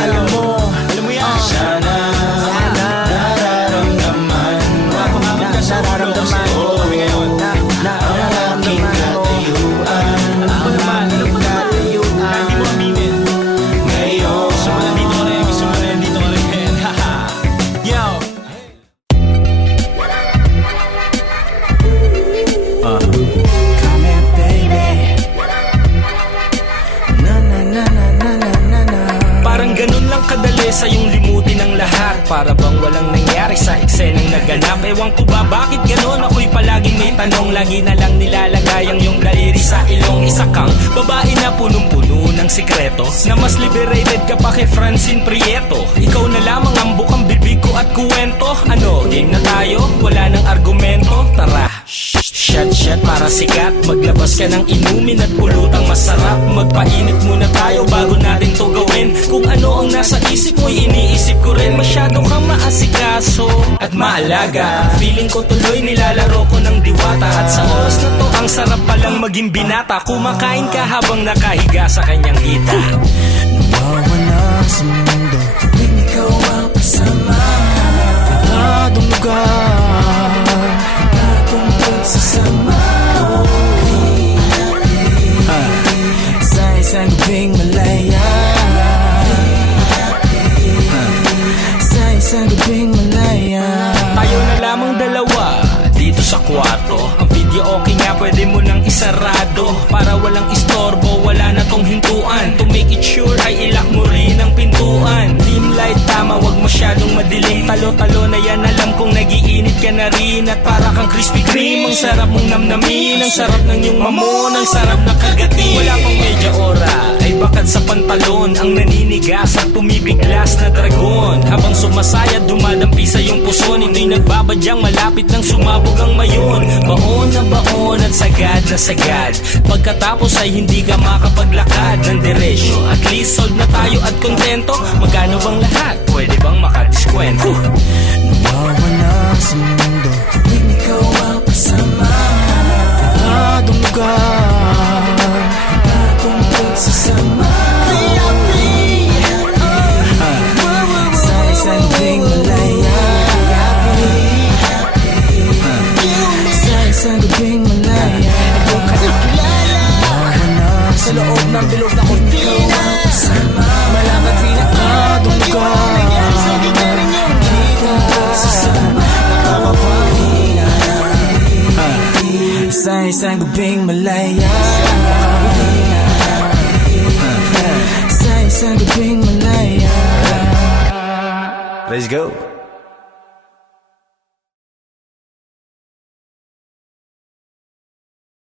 Alam mo yan. Sana nararamdaman mo na aking katayuan. Hindi mo aminin. Ngayon gusto mo nandito ka rin, gusto mo nandito ka rin. Yo! Come here baby. Parang ganun lang kadali sa iyong limutin ang lahat. Para bang walang nangyari sa eksenang naganap. Ewan ko ba bakit ganun, ako'y palaging may tanong. Lagi na lang nilalagay ang iyong daliri sa ilong. Isa kang babae na punong-puno ng sikreto, na mas liberated ka pa kay Francine Prieto. Ikaw na lamang ang bukang bibig ko at kuwento. Ano, game na tayo? Wala nang argumento. Tara, shot para sikat. Maglabas ka ng inumin at pulutang masarap. Magpainit muna tayo bago natin to gawin. Kung ano ang nasa isip mo'y iniisip ko rin. Masyado kang maasikaso at maalaga. Feeling ko tuloy nilalaro ko ng diwata. At sa oras na to ang sarap palang maging binata. Kumakain ka habang nakahiga sa kanyang hita. Nawawala sa mundo tuwing ikaw ang kasama. Kadong lugar natungkol sa sama. Sa isang gabing malaya, sa isang gabing malaya. Tayo na lamang dalawa dito sa kwarto. Ang video okay nga, pwede mo nang isarado. Para walang istorbo, wala na tong hintuan. To make it sure ay ilak mo rin ang pintuan. Dim light tama, wag masyadong madilim. Talo-talo na yan, alam kong nagiinit ka na rin. At para kang Krispy Kreme, ang sarap mong namnamin. Ang sarap ng iyong mamon, ang sarap na kagatin. Wala pang medya ora, ay bakat sa pantalon. Ang naninigas at pumipiglas na dragon. Habang sumasaya, dumadampi sa iyong puson. Ito'y nagbabadyang malapit ng sumabog ang mayon. Baon na baon at sagad na sagad. Pagkatapos ay hindi ka makapaglakad ng diretso. At least sold na tayo at kontento. Magkano bang lahat? Pwede bang makadiskwento? Nawawala sa mundo tuwing ikaw ang kasama. Kadong lugar natungkol sa sama. Sa isang gabing malaya, sa isang gabing malaya. Nawawala sa loob ng bilog na kortina. Malaman kadong lugar sa isang gabing malaya, sa isang gabing malaya. Let's go.